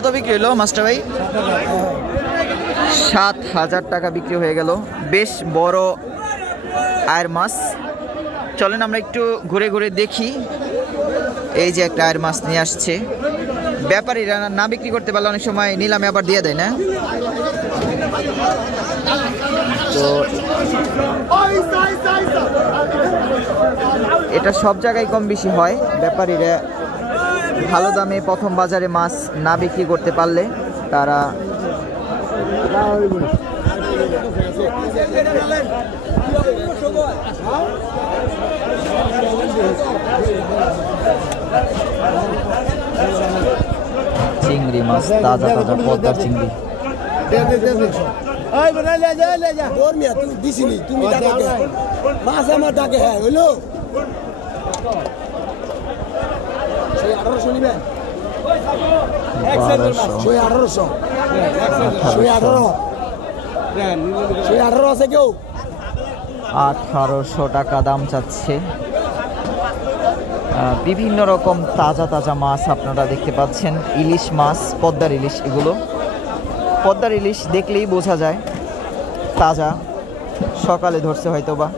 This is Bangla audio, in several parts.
কত বিক্রি হলো মাস্টার ভাই? 7,000 টাকা বিক্রি হয়ে গেল। বেশ বড় আয়ের মাছ। চলেন আমরা একটু ঘুরে ঘুরে দেখি। এই যে একটা আয়ের মাছ নিয়ে আসছে। ব্যাপারীরা না বিক্রি করতে পারলে অনেক সময় নিলামে আবার দিয়ে দেয় না। তো এটা সব জায়গায় কম বেশি হয়। ব্যাপারীরা ভালো দামে প্রথম বাজারে মাছ না বিক্রি করতে পারলে তারা চিংড়ি মাছ, তাজা তাজা পদ্মার চিংড়ি। $1800 টাকা দাম চাচ্ছে। বিভিন্ন রকম তাজা তাজা মাছ আপনারা দেখতে পাচ্ছেন। ইলিশ মাছ, পদ্মার ইলিশ। এগুলো পদ্মার ইলিশ দেখলেই বোঝা যায় তাজা, সকালে ধরছে হয়তো বা।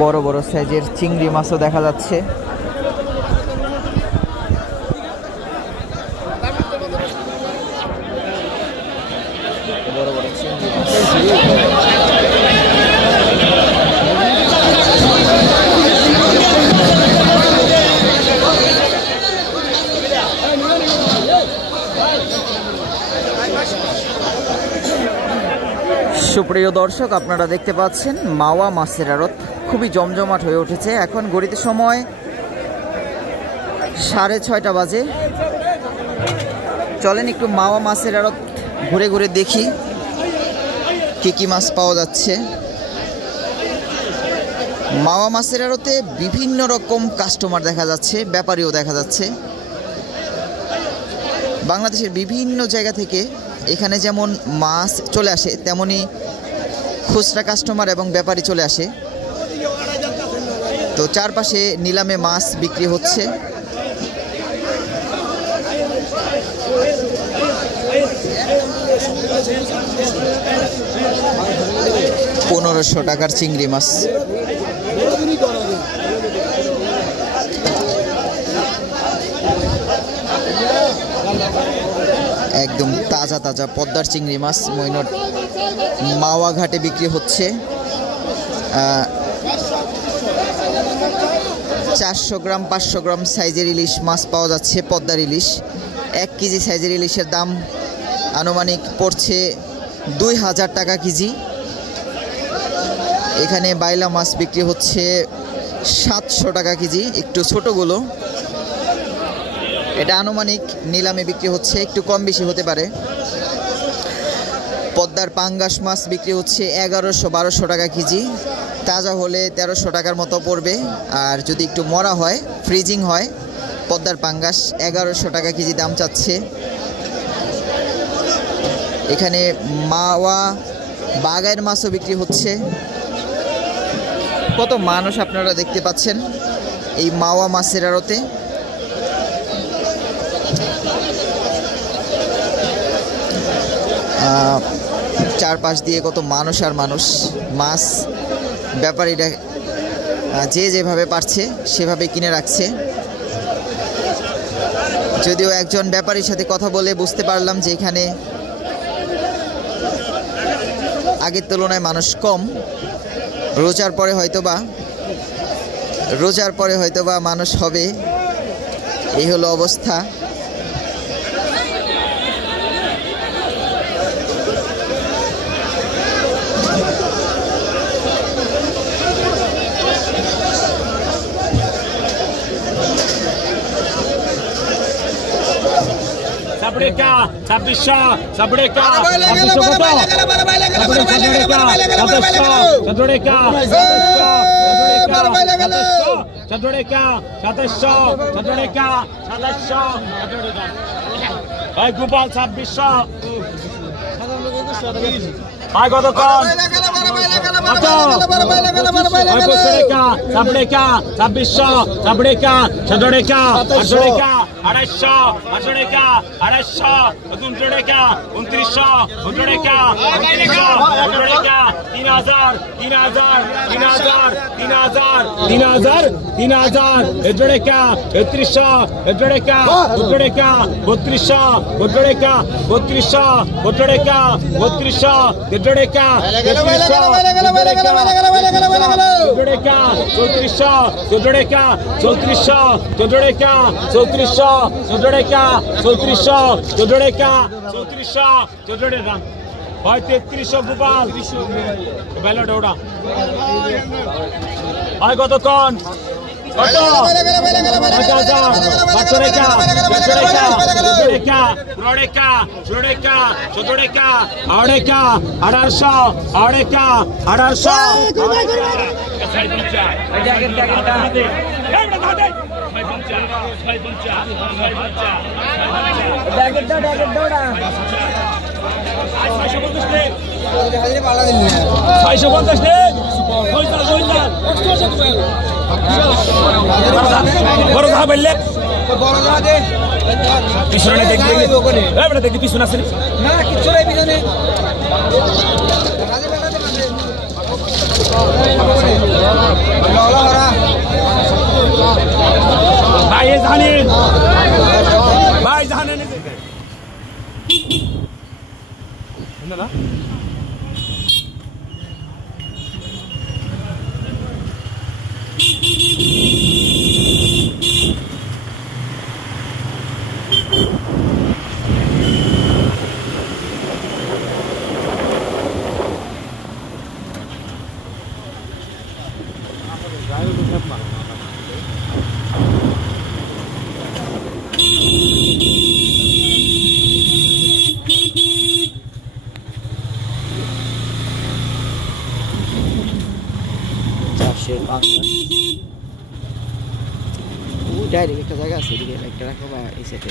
বড় বড় সাইজের চিংড়ি মাছও দেখা যাচ্ছে। বড় বড় চিংড়ি মাছ। সুপ্রিয় দর্শক, আপনারা দেখতে পাচ্ছেন মাওয়া মাছের আড়ত খুবই জমজমাট হয়ে উঠেছে। এখন ঘড়িতে সময় 6:30 বাজে। চলেন একটু মাওয়া মাছের আড়ত ঘুরে ঘুরে দেখি কি কি মাছ পাওয়া যাচ্ছে। মাওয়া মাছের আড়তে বিভিন্ন রকম কাস্টমার দেখা যাচ্ছে, ব্যাপারীও দেখা যাচ্ছে। বাংলাদেশের বিভিন্ন জায়গা থেকে এখানে যেমন মাছ চলে আসে, তেমনি খুচরা কাস্টমার এবং ব্যাপারী চলে আসে। তো চারপাশে নিলামে মাছ বিক্রি হচ্ছে। $1500 টাকার চিংড়ি মাছ। একদম তাজা তাজা পদ্মার চিংড়ি মাছ মইনট মাওয়া ঘাটে বিক্রি হচ্ছে। 400 গ্রাম 500 গ্রাম সাইজের ইলিশ মাছ পাওয়া যাচ্ছে। পদ্মার ইলিশ 1 কেজি সাইজের ইলিশের দাম আনুমানিক পড়ছে 2000 টাকা কেজি। এখানে বাইলা মাছ বিক্রি হচ্ছে 700 টাকা কেজি, একটু ছোটগুলো। এটা আনুমানিক নিলামে বিক্রি হচ্ছে, একটু কম বেশি হতে পারে। পদ্মার পাঙ্গাস মাছ বিক্রি হচ্ছে 1100-1200 টাকা কেজি। তাজা হলে 1300 টাকার মতো পড়বে। আর যদি একটু মরা হয়, ফ্রিজিং হয়, পদ্মার পাঙ্গাস 1100 টাকা কেজি দাম চাচ্ছে। এখানে মাওয়া বাগায়ের মাছও বিক্রি হচ্ছে। কত মানুষ আপনারা দেখতে পাচ্ছেন এই মাওয়া মাছের আড়তে। চারপাশ দিয়ে কত মানুষ আর মানুষ। মাছ ব্যাপারীরা যে যেভাবে পারছে সেভাবে কিনে রাখছে। যদিও একজন ব্যাপারীর সাথে কথা বলে বুঝতে পারলাম যে এখানে আগের তুলনায় মানুষ কম। রোজার পরে হয়তোবা মানুষ হবে, এই হলো অবস্থা। Sabreka, Sabisha, Sabreka, Gopal, Sabisha, I got the call. সাবড়েকা 2600 সাবড়েকা 17কা 18কা 2800 18কা 250 29কা 2900 29কা 3000 3000 এজড়েকা 3300 এজড়েকা 32কা 3200 32কা 3200 32কা 3200 এজড়েকা 3400 3400 হয় 3300 গোপাল বেলা ডোড়া হয় কতক্ষণ কত পিছনে দেখি পিছনে আছে না কিছু নাই পিছনে ভাই জানেন না ডাইরেক্ট একটা জায়গা আছে এদিকে একটা রাখো বা এই সাইডে